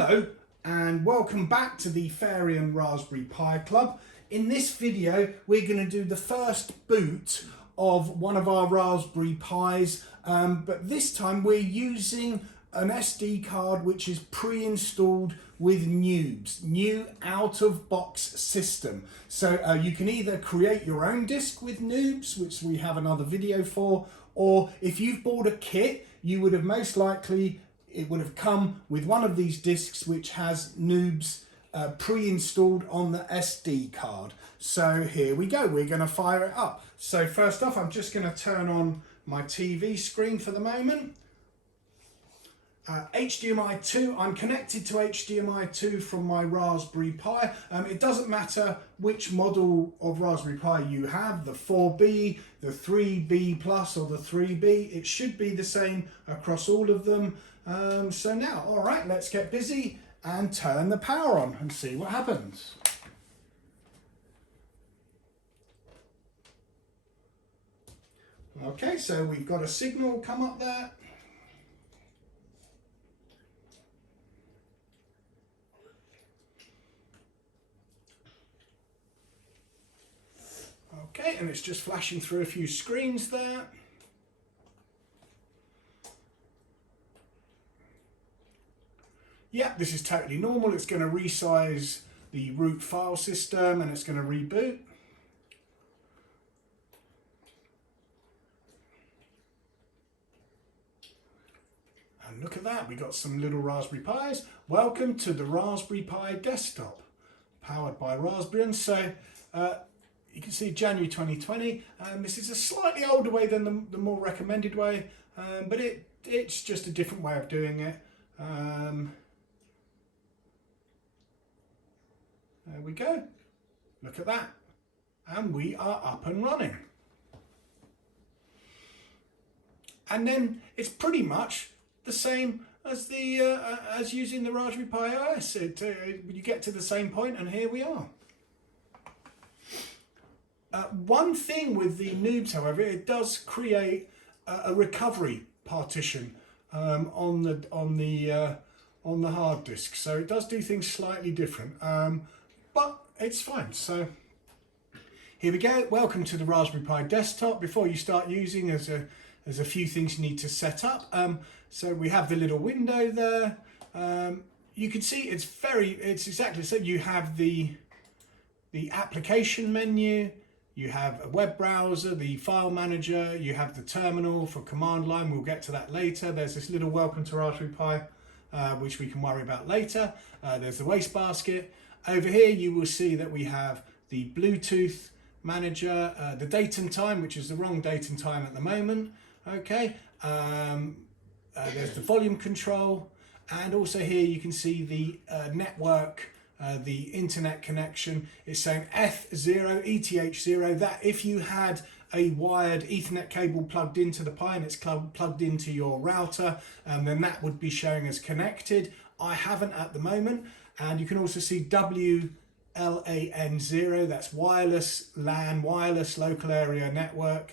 Hello and welcome back to the Fairy and Raspberry Pi Club. In this video we're going to do the first boot of one of our Raspberry Pis, but this time we're using an SD card which is pre-installed with NOOBS, new out-of-box system. So you can either create your own disk with NOOBS, which we have another video for, or if you've bought a kit, you would have most likely it would have come with one of these discs which has NOOBS pre-installed on the SD card. So here we go, we're going to fire it up. So first off, I'm just going to turn on my TV screen for the moment. HDMI 2, I'm connected to HDMI 2 from my Raspberry Pi. It doesn't matter which model of Raspberry Pi you have, the 4B, the 3B Plus or the 3B, it should be the same across all of them. So now, all right, let's get busy and turn the power on and see what happens. Okay, so we've got a signal come up there. Okay, and it's just flashing through a few screens there. Yeah, this is totally normal. It's going to resize the root file system and it's going to reboot. And look at that, we got some little Raspberry Pis. Welcome to the Raspberry Pi desktop, powered by Raspbian. So you can see January 2020. This is a slightly older way than the more recommended way, but it's just a different way of doing it. There we go. Look at that. And we are up and running. And then it's pretty much the same as the as using the Raspberry Pi OS. You get to the same point, and here we are. One thing with the NOOBS, however, it does create a recovery partition on the hard disk, so it does do things slightly different, but it's fine. So here we go. Welcome to the Raspberry Pi desktop. Before you start using, there's a few things you need to set up. So we have the little window there. You can see it's exactly so. You have the application menu. You have a web browser, the file manager, you have the terminal for command line. We'll get to that later. There's this little welcome to Raspberry Pi, which we can worry about later. There's the wastebasket. Over here, you will see that we have the Bluetooth manager, the date and time, which is the wrong date and time at the moment. Okay. There's the volume control. And also here you can see the network, the internet connection. Is saying F0, ETH0, that if you had a wired Ethernet cable plugged into the Pi and it's plugged into your router, then that would be showing as connected. I haven't at the moment. And you can also see WLAN0, that's wireless LAN, wireless local area network.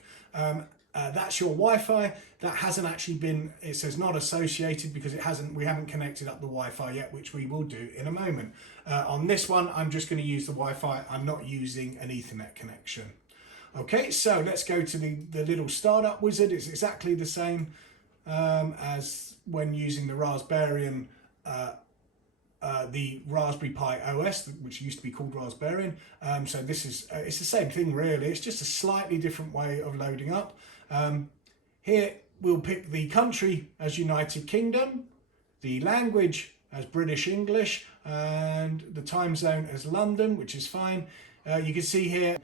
That's your Wi-Fi. That hasn't actually been, it says not associated because we haven't connected up the Wi-Fi yet, which we will do in a moment. On this one, I'm just going to use the Wi-Fi. I'm not using an Ethernet connection. Okay, so let's go to the little startup wizard. It's exactly the same as when using the Raspberry Pi OS, which used to be called Raspberry. So this is it's the same thing really. It's just a slightly different way of loading up. Here we'll pick the country as United Kingdom, the language as British English, and the time zone as London, which is fine. You can see here,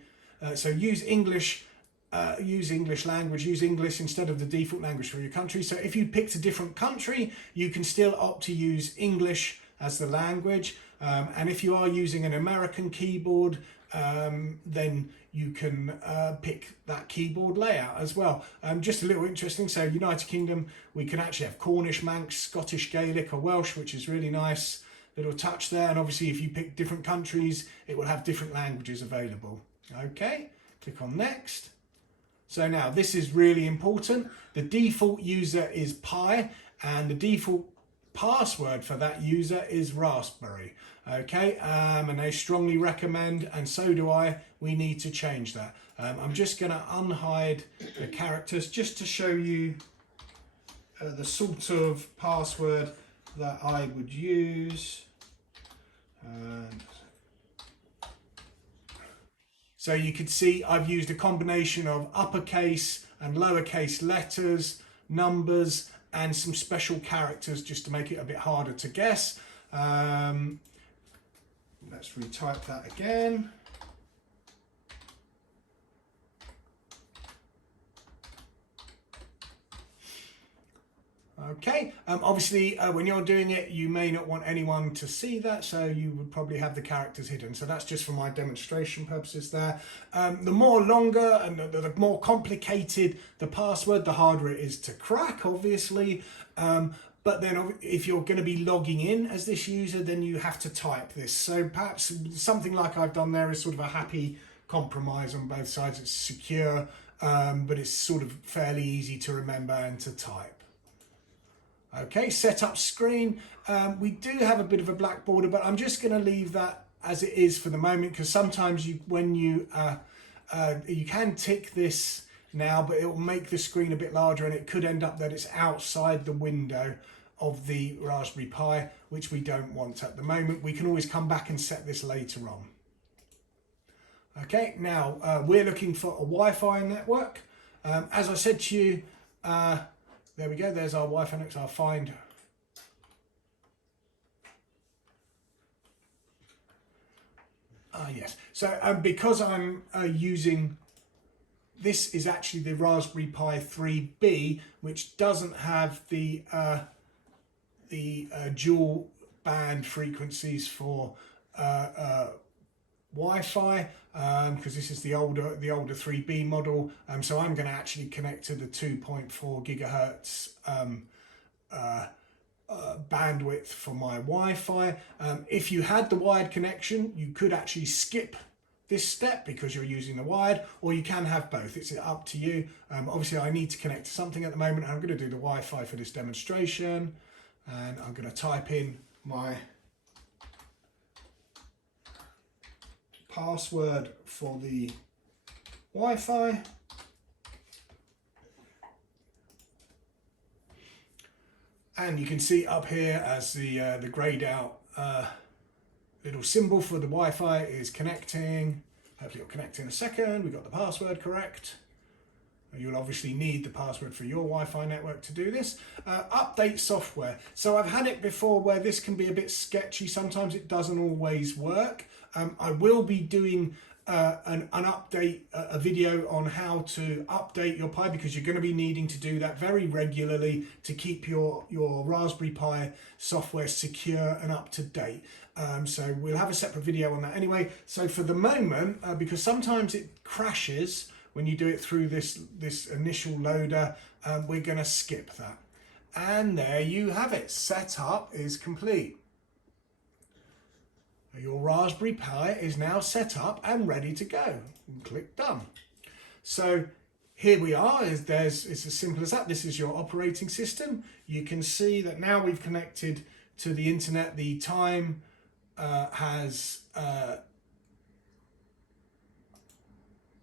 so use English language, use English instead of the default language for your country. So if you picked a different country, you can still opt to use English as the language. And if you are using an American keyboard, then you can pick that keyboard layout as well. Just a little interesting, so United Kingdom, we can actually have Cornish, Manx, Scottish Gaelic or Welsh, which is really nice little touch there. And obviously if you pick different countries, it will have different languages available. Okay, click on next. So now this is really important. The default user is Pi, and the default password for that user is Raspberry. Okay, and they strongly recommend, and so do I, we need to change that. I'm just going to unhide the characters just to show you the sort of password that I would use. So you can see I've used a combination of uppercase and lowercase letters, numbers, and some special characters just to make it a bit harder to guess. Let's retype that again. Okay, obviously when you're doing it you may not want anyone to see that, so you would probably have the characters hidden. So that's just for my demonstration purposes there. The more longer and the more complicated the password, the harder it is to crack, obviously. But then if you're going to be logging in as this user, then you have to type this. So perhaps something like I've done there is sort of a happy compromise on both sides. It's secure, but it's sort of fairly easy to remember and to type. Okay, setup screen. We do have a bit of a black border, but I'm just going to leave that as it is for the moment, because sometimes when you can tick this now, but it will make the screen a bit larger, and it could end up that it's outside the window of the Raspberry Pi, which we don't want at the moment. We can always come back and set this later on. Okay, now we're looking for a Wi-Fi network. As I said to you, there we go, there's our Wi-Fi network. I'll find. Yes, so because I'm using, this is actually the Raspberry Pi 3B, which doesn't have the dual band frequencies for Wi-Fi, because this is the older 3B model. So I'm going to actually connect to the 2.4 gigahertz bandwidth for my Wi-Fi. If you had the wired connection, you could actually skip this step because you're using the wired, or you can have both. It's up to you. Obviously I need to connect to something at the moment. I'm going to do the Wi-Fi for this demonstration, and I'm going to type in my password for the Wi-Fi. And you can see up here as the grayed out little symbol for the Wi-Fi is connecting. Hopefully it'll connect in a second. We got the password correct. You'll obviously need the password for your Wi-Fi network to do this. Update software. So I've had it before where this can be a bit sketchy. Sometimes it doesn't always work. I will be doing an update, a video on how to update your Pi, because you're going to be needing to do that very regularly to keep your Raspberry Pi software secure and up to date. So we'll have a separate video on that anyway. So for the moment, because sometimes it crashes when you do it through this initial loader, we're going to skip that. And there you have it. Setup is complete. Your Raspberry Pi is now set up and ready to go. And click done. So here we are. It's as simple as that. This is your operating system. You can see that now we've connected to the internet. The time has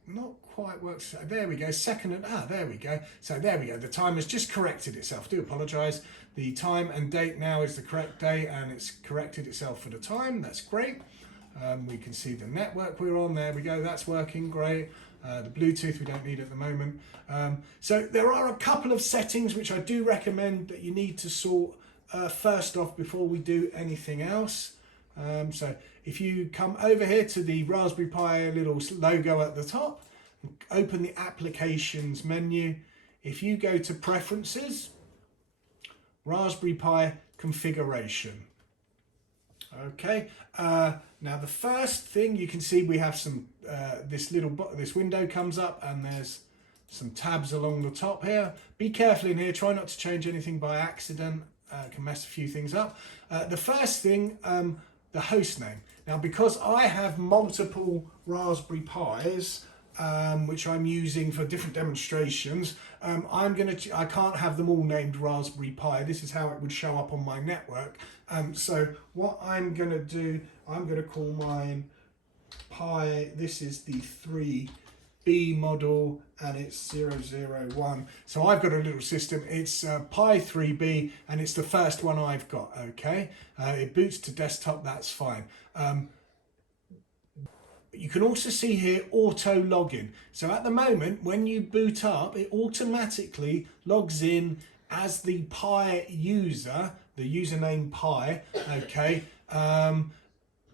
not quite worked. So there we go. Second and there we go. So there we go. The time has just corrected itself. Do apologise. The time and date now is the correct date, and it's corrected itself for the time. That's great. We can see the network we're on. There we go. That's working great. The Bluetooth we don't need at the moment. So there are a couple of settings which I do recommend that you need to sort first off before we do anything else. So if you come over here to the Raspberry Pi little logo at the top, open the applications menu. If you go to preferences, Raspberry Pi configuration. Okay, now the first thing you can see, we have some this window comes up, and there's some tabs along the top here. Be careful in here, try not to change anything by accident, can mess a few things up. The first thing, the host name. Now because I have multiple Raspberry Pis, which I'm using for different demonstrations. I can't have them all named Raspberry Pi. This is how it would show up on my network. So what I'm going to do, I'm going to call mine Pi. This is the 3B model, and it's 001. So I've got a little system. It's Pi 3B, and it's the first one I've got. Okay, it boots to desktop. That's fine. You can also see here auto login. So at the moment, when you boot up, it automatically logs in as the Pi user, the username Pi, okay,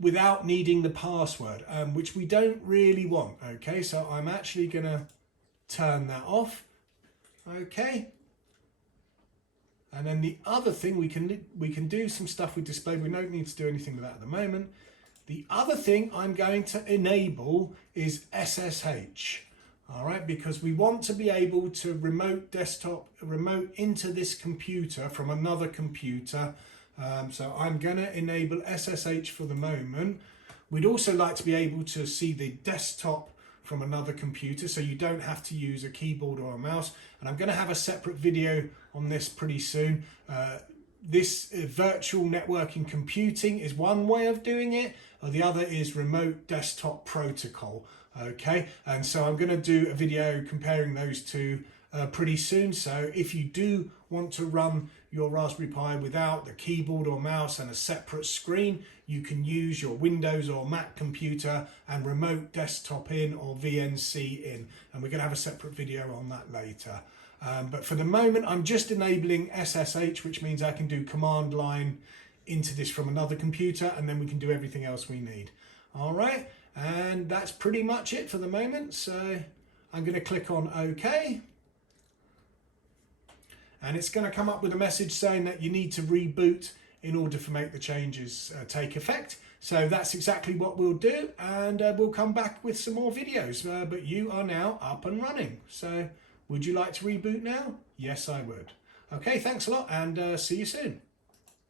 without needing the password, which we don't really want. Okay, so I'm actually going to turn that off. Okay. And then the other thing, we can do some stuff with display. We don't need to do anything with that at the moment. The other thing I'm going to enable is SSH, all right, because we want to be able to remote into this computer from another computer. So I'm going to enable SSH for the moment. We'd also like to be able to see the desktop from another computer, so you don't have to use a keyboard or a mouse. And I'm going to have a separate video on this pretty soon. This virtual networking computing is one way of doing it, or the other is remote desktop protocol. Okay, and so I'm going to do a video comparing those two pretty soon. So if you do want to run your Raspberry Pi without the keyboard or mouse and a separate screen, you can use your Windows or Mac computer and remote desktop in or VNC in, and we're going to have a separate video on that later. But for the moment, I'm just enabling SSH, which means I can do command line into this from another computer, and then we can do everything else we need. All right, and that's pretty much it for the moment. So I'm going to click on OK. And it's going to come up with a message saying that you need to reboot in order to make the changes take effect. So that's exactly what we'll do, and we'll come back with some more videos. But you are now up and running. So would you like to reboot now? Yes, I would. Okay, thanks a lot, and see you soon.